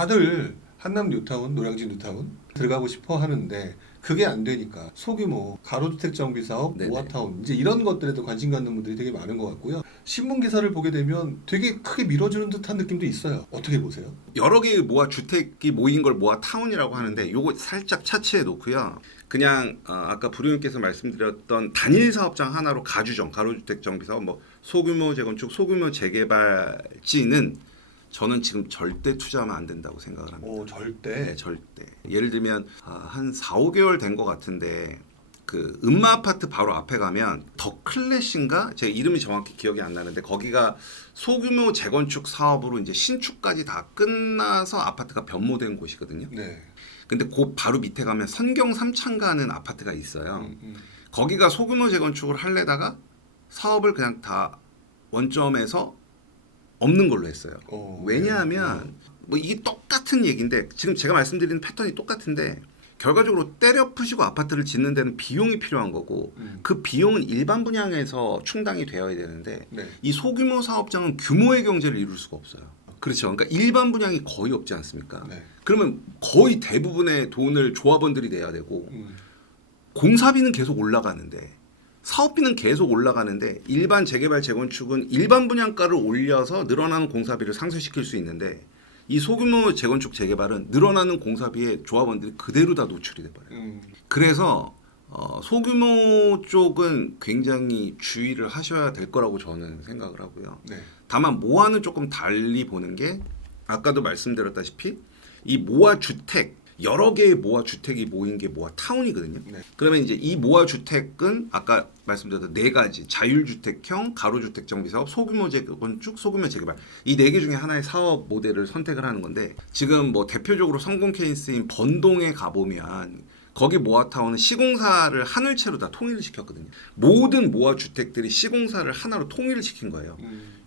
다들 한남 뉴타운, 노량진 뉴타운 들어가고 싶어 하는데 그게 안 되니까 소규모 가로주택 정비 사업, 네네. 모아타운 이제 이런 것들에도 관심 갖는 분들이 되게 많은 것 같고요. 신문 기사를 보게 되면 되게 크게 밀어주는 듯한 느낌도 있어요. 어떻게 보세요? 여러 개의 모아 주택이 모인 걸 모아 타운이라고 하는데 요거 살짝 차치해 놓고요. 그냥 아까 부르님께서 말씀드렸던 단일 사업장 하나로 가주정, 가로주택 정비 사업, 뭐 소규모 재건축, 소규모 재개발지는 저는 지금 절대 투자하면 안 된다고 생각을 합니다. 오, 절대. 네, 절대. 예를 들면 한 4, 5개월 된 것 같은데 그 음마 아파트 바로 앞에 가면 더 클래시인가? 제 이름이 정확히 기억이 안 나는데 거기가 소규모 재건축 사업으로 이제 신축까지 다 끝나서 아파트가 변모된 곳이거든요. 네. 근데 그 바로 밑에 가면 선경 삼창가는 아파트가 있어요. 음. 거기가 소규모 재건축을 할래다가 사업을 그냥 다 원점에서 없는 걸로 했어요. 왜냐하면 뭐 이게 똑같은 얘기인데 지금 제가 말씀드리는 패턴이 똑같은데 결과적으로 때려 부시고 아파트를 짓는 데는 비용이 필요한 거고 그 비용은 일반 분양에서 충당이 되어야 되는데 네. 이 소규모 사업장은 규모의 경제를 이룰 수가 없어요. 그렇죠. 그러니까 일반 분양이 거의 없지 않습니까? 네. 그러면 거의 대부분의 돈을 조합원들이 내야 되고 공사비는 계속 올라가는데 사업비는 계속 올라가는데 일반 재개발 재건축은 일반 분양가를 올려서 늘어나는 공사비를 상쇄시킬 수 있는데 이 소규모 재건축 재개발은 늘어나는 공사비에 조합원들이 그대로 다 노출이 돼버려요. 그래서 소규모 쪽은 굉장히 주의를 하셔야 될 거라고 저는 생각을 하고요. 네. 다만 모아는 조금 달리 보는 게 아까도 말씀드렸다시피 이 모아 주택 여러 개의 모아 주택이 모인 게 모아 타운이거든요. 네. 그러면 이제 이 모아 주택은 아까 말씀드렸던 네 가지 자율주택형 가로주택 정비사업, 소규모 재건축, 소규모 재개발 이 네 개 중에 하나의 사업 모델을 선택을 하는 건데 지금 뭐 대표적으로 성공 케이스인 번동에 가보면 거기 모아타운은 시공사를 하늘채로 다 통일을 시켰거든요. 모든 모아 주택들이 시공사를 하나로 통일을 시킨 거예요.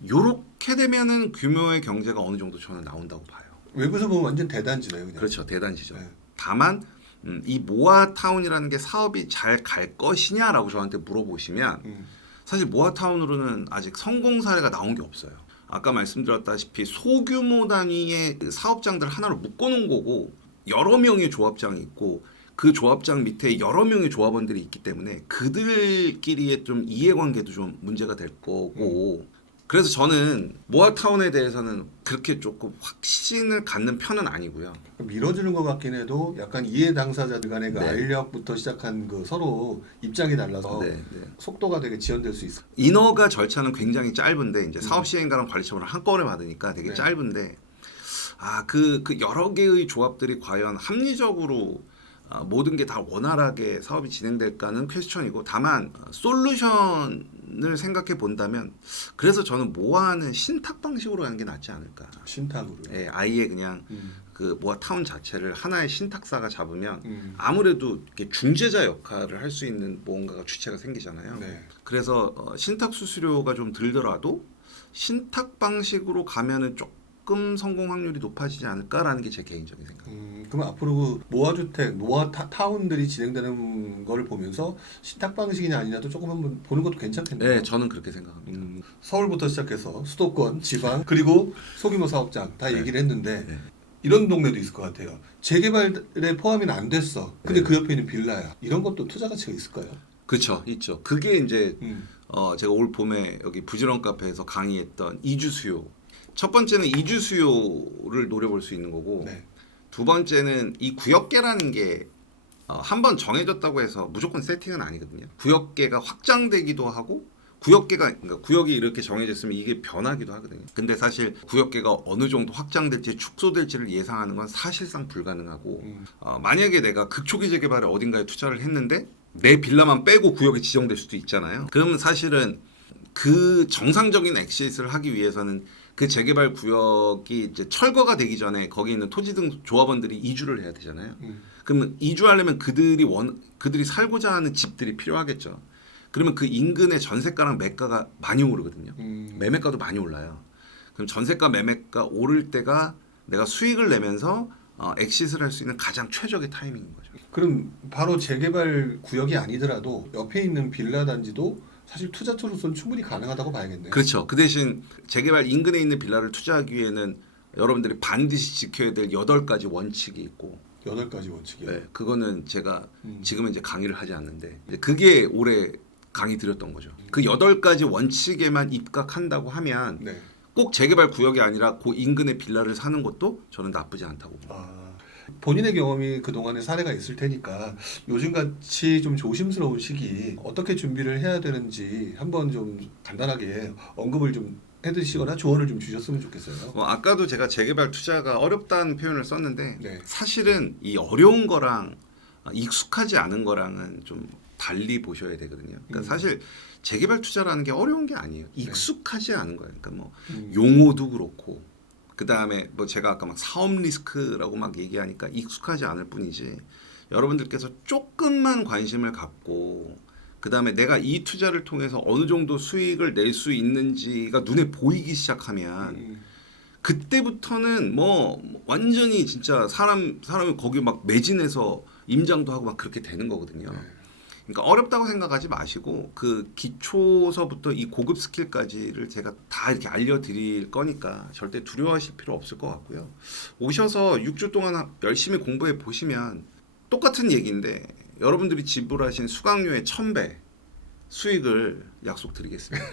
요렇게 되면은 규모의 경제가 어느 정도 저는 나온다고 봐요. 외부에서 보면 완전 대단지네요. 그냥. 그렇죠. 대단지죠. 네. 다만 이 모아타운이라는 게 사업이 잘 갈 것이냐라고 저한테 물어보시면 사실 모아타운으로는 아직 성공 사례가 나온 게 없어요. 아까 말씀드렸다시피 소규모 단위의 그 사업장들 하나로 묶어놓은 거고 여러 명의 조합장이 있고 그 조합장 밑에 여러 명의 조합원들이 있기 때문에 그들끼리의 좀 이해관계도 좀 문제가 될 거고 그래서 저는 모아타운에 대해서는 그렇게 조금 확신을 갖는 편은 아니고요. 밀어주는 것 같긴 해도 약간 이해 당사자들 간의 그 네. 알력부터 시작한 그 서로 입장이 달라서 네, 네. 속도가 되게 지연될 수 있어요. 인허가 절차는 굉장히 짧은데 이제 사업시행가랑 관리처분을 한꺼번에 받으니까 되게 네. 짧은데 그 여러 개의 조합들이 과연 합리적으로 모든 게 다 원활하게 사업이 진행될까는 퀘스천이고 다만 솔루션을 생각해 본다면 그래서 저는 모아는 신탁 방식으로 가는 게 낫지 않을까. 신탁으로. 예, 아예 그냥 그 모아 타운 자체를 하나의 신탁사가 잡으면 아무래도 이렇게 중재자 역할을 할 수 있는 뭔가가 주체가 생기잖아요. 네. 그래서 신탁 수수료가 좀 들더라도 신탁 방식으로 가면은 조금 성공 확률이 높아지지 않을까라는 게 제 개인적인 생각입니다. 그럼 앞으로 그 모아주택, 모아타운들이 진행되는 걸 보면서 신탁 방식이냐 아니냐도 조금 한번 보는 것도 괜찮겠네요. 네, 저는 그렇게 생각합니다. 서울부터 시작해서 수도권, 지방, 그리고 소규모 사업장 다 네. 얘기를 했는데 네. 이런 동네도 있을 것 같아요. 재개발에 포함이 안 됐어. 근데 네. 그 옆에 있는 빌라야. 이런 것도 투자 가치가 있을까요? 그렇죠, 있죠. 그게 이제 음. 제가 올 봄에 여기 부지런 카페에서 강의했던 이주 수요. 첫 번째는 이주 수요를 노려볼 수 있는 거고 네. 두 번째는 이 구역계라는 게 한 번 정해졌다고 해서 무조건 세팅은 아니거든요. 구역계가 확장되기도 하고 그러니까 구역이 이렇게 정해졌으면 이게 변하기도 하거든요. 근데 사실 구역계가 어느 정도 확장될지 축소될지를 예상하는 건 사실상 불가능하고 만약에 내가 극초기 재개발에 어딘가에 투자를 했는데 내 빌라만 빼고 구역이 지정될 수도 있잖아요. 그러면 사실은 그 정상적인 엑시트를 하기 위해서는 그 재개발 구역이 이제 철거가 되기 전에 거기 있는 토지 등 조합원들이 이주를 해야 되잖아요. 그러면 이주하려면 그들이 살고자 하는 집들이 필요하겠죠. 그러면 그 인근의 전세가랑 매가가 많이 오르거든요. 매매가도 많이 올라요. 그럼 전세가 매매가 오를 때가 내가 수익을 내면서 엑시트를 할 수 있는 가장 최적의 타이밍인 거죠. 그럼 바로 재개발 구역이 아니더라도 옆에 있는 빌라 단지도 사실 투자처로서는 충분히 가능하다고 봐야겠네요. 그렇죠. 그 대신 재개발 인근에 있는 빌라를 투자하기 위해는 여러분들이 반드시 지켜야 될 8가지 원칙이 있고 8가지 원칙이요. 네, 그거는 제가 음. 지금은 이제 강의를 하지 않는데 이제 그게 올해 강의 드렸던 거죠. 그 8가지 원칙에만 입각한다고 하면 네. 꼭 재개발 구역이 아니라 그 인근의 빌라를 사는 것도 저는 나쁘지 않다고 봅니다. 아, 본인의 경험이 그동안의 사례가 있을 테니까 요즘같이 좀 조심스러운 시기 어떻게 준비를 해야 되는지 한번 좀 간단하게 언급을 좀 해주시거나 조언을 좀 주셨으면 좋겠어요. 아까도 제가 재개발 투자가 어렵다는 표현을 썼는데 네. 사실은 이 어려운 거랑 익숙하지 않은 거랑은 좀 달리 보셔야 되거든요. 그러니까 사실 재개발 투자라는 게 어려운 게 아니에요. 익숙하지 않은 거예요. 그러니까 뭐 용어도 그렇고 그 다음에 뭐 제가 아까 막 사업 리스크라고 막 얘기하니까 익숙하지 않을 뿐이지 여러분들께서 조금만 관심을 갖고 그 다음에 내가 이 투자를 통해서 어느 정도 수익을 낼 수 있는지가 눈에 보이기 시작하면 그때부터는 뭐 완전히 진짜 사람이 거기 막 매진해서 임장도 하고 막 그렇게 되는 거거든요. 그러니까 어렵다고 생각하지 마시고 그 기초서부터 이 고급 스킬까지를 제가 다 이렇게 알려드릴 거니까 절대 두려워하실 필요 없을 것 같고요. 오셔서 6주 동안 열심히 공부해 보시면 똑같은 얘기인데 여러분들이 지불하신 수강료의 1000배 수익을 약속드리겠습니다.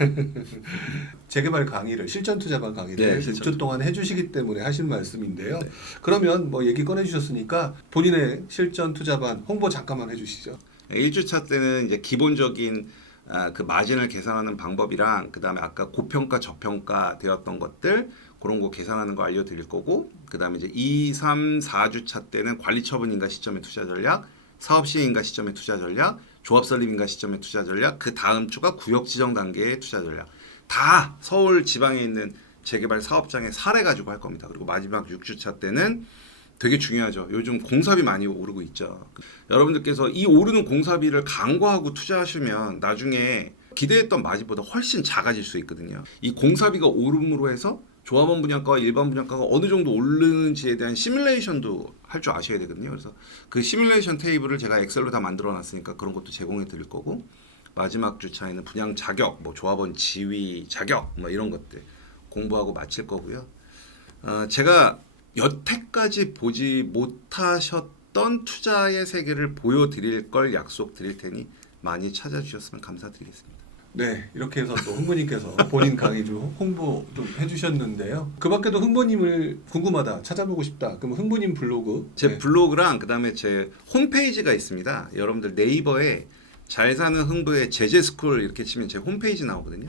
재개발 강의를 실전 투자반 강의를 네, 6주 동안 해주시기 때문에 하신 말씀인데요. 그러면 뭐 얘기 꺼내주셨으니까 본인의 실전 투자반 홍보 잠깐만 해주시죠. 1주차 때는 이제 기본적인 그 마진을 계산하는 방법이랑 그 다음에 아까 고평가 저평가 되었던 것들 그런 거 계산하는 거 알려드릴 거고 그 다음에 이제 2, 3, 4주차 때는 관리 처분인가 시점의 투자 전략, 사업 시행인가 시점의 투자 전략, 조합 설립인가 시점의 투자 전략, 그 다음 주가 구역 지정 단계의 투자 전략 다 서울 지방에 있는 재개발 사업장의 사례 가지고 할 겁니다. 그리고 마지막 6주차 때는 되게 중요하죠. 요즘 공사비 많이 오르고 있죠. 여러분들께서 이 오르는 공사비를 간과하고 투자하시면 나중에 기대했던 마진보다 훨씬 작아질 수 있거든요. 이 공사비가 오름으로 해서 조합원 분양가와 일반 분양가가 어느 정도 오르는지에 대한 시뮬레이션도 할 줄 아셔야 되거든요. 그래서 그 시뮬레이션 테이블을 제가 엑셀로 다 만들어 놨으니까 그런 것도 제공해 드릴 거고 마지막 주차에는 분양 자격, 뭐 조합원 지위 자격 뭐 이런 것들 공부하고 마칠 거고요. 제가 여태까지 보지 못하셨던 투자의 세계를 보여드릴 걸 약속드릴 테니 많이 찾아주셨으면 감사드리겠습니다. 네, 이렇게 해서 또 흥부님께서 본인 강의 좀 홍보 좀 해주셨는데요. 그 밖에도 흥부님을 궁금하다, 찾아보고 싶다. 그럼 흥부님 블로그 제 블로그랑 그 다음에 제 홈페이지가 있습니다. 여러분들 네이버에 잘 사는 흥부의 제재스쿨 이렇게 치면 제 홈페이지 나오거든요.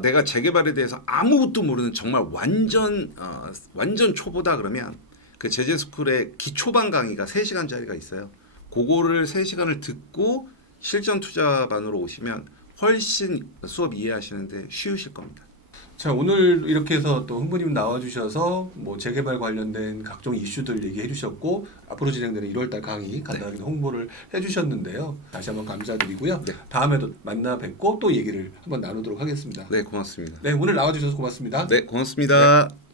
내가 재개발에 대해서 아무것도 모르는 정말 완전 초보다 그러면 그 제재스쿨의 기초반 강의가 3시간짜리가 있어요. 그거를 3시간을 듣고 실전 투자반으로 오시면 훨씬 수업 이해하시는데 쉬우실 겁니다. 자, 오늘 이렇게 해서 또 흥부님 나와주셔서 뭐 재개발 관련된 각종 이슈들 얘기해 주셨고 앞으로 진행되는 1월달 강의 간단하게 홍보를 해주셨는데요. 다시 한번 감사드리고요. 네. 다음에도 만나 뵙고 또 얘기를 한번 나누도록 하겠습니다. 네, 고맙습니다. 네, 오늘 나와주셔서 고맙습니다. 네, 고맙습니다. 네.